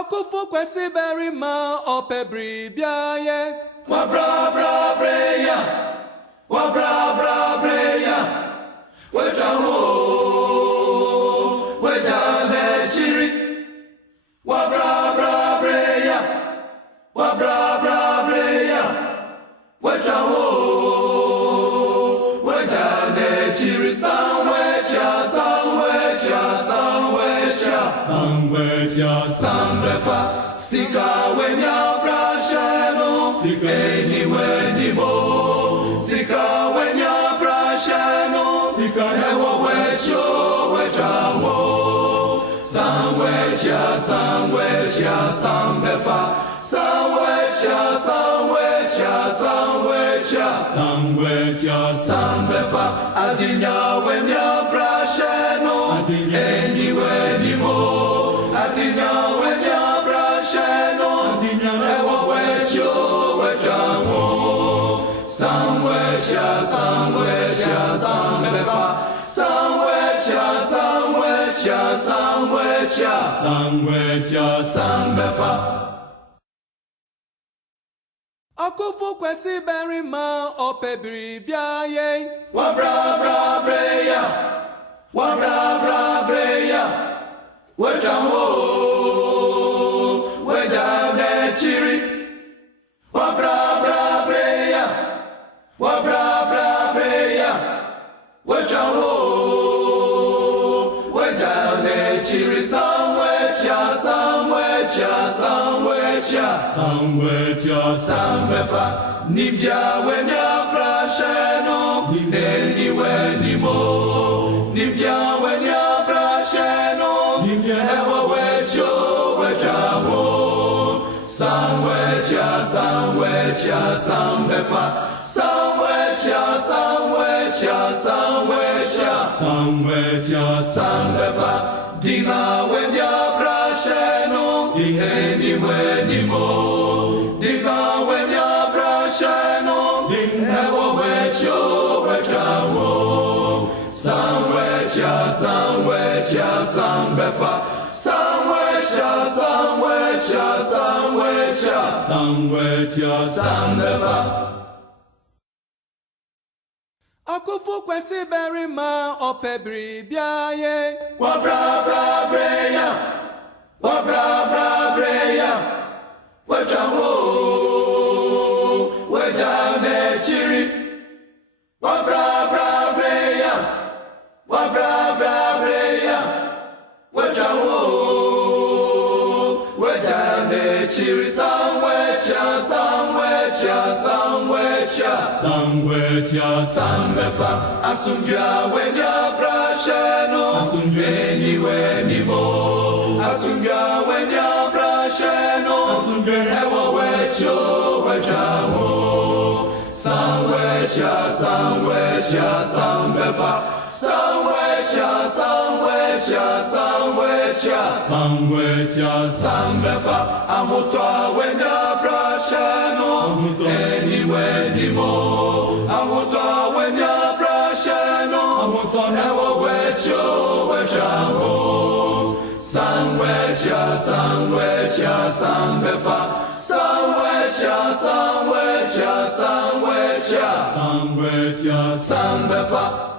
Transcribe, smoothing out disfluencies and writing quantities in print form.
Ọkụfụ kwesịbere ma ọ pebiri bịa ye. Wabra bra breya, wabra bra breya, weta ho, weta bechiri. Wabra bra breya, wabra bra breya, weta ho, weta bechiri. Sanwecha, sanwecha, sanwecha, Sanwecha, sanwefa, sika wenya brasheno. Anywhere ni mo, sika wenya brasheno, Sika ewo wecho wejawo, sanwecha sanwecha sanbefa, sanwecha sanwecha sanwecha Sanwecha, sanbefa, adinya wenya brasheno, anywhere ni mo, adinya wenya brasheno, ewo wecho wejawo, sanwecha sanwecha sanbefa, sanwecha sanwecha sanwecha Sanwecha, sanbefa. Ọkụfụ kwesịbere ma ọ pebiri bịa ye. Wabra bra breya, wabra bra breya, weta ho, weta bechiri. Wabra bra breya, wabra bra breya, weta ho, weta bechiri. Sanwecha, sanwecha, sanwecha, Sanwecha, sanbefa, nibya wenya brasheno, anywhere ni mo, nibya wenya brasheno, ewa wecho wejawo, sanwecha sanwecha sanbefa, sanwecha sanwecha sanwecha Sanwecha, sanbefa, dina wenya brasheno, anywhere ni mo, dina wenya brasheno, ewa wecho wejawo, sanwecha sanwecha sanbefa, sanwecha sanwecha sanwecha Sanwecha, sanbefa. Ọkụfụ kwesịbere ma ọ pebiri bịa ye. Wabra bra breya, wabra bra breya, weta ho, weta bechiri. Wabra bra breya, wabra bra breya, weta ho, weta bechiri. Sanwecha, sanwecha, sanwecha, Sanwecha, sanbefa, asundya wenya brasheno, anywhere ni mo, asundya wenya brasheno, ewo wecho wejawo, sanwecha sanwecha sanbefa, sanwecha sanwecha sanwecha Sanwecha, sanbefa, amutwa wenya brasheno, anywhere ni mo, amutwa wenya brasheno, ewo wecho wejawo, sanwecha sanwecha sanbefa, sanwecha sanwecha sanwecha Sanwecha, sanbefa.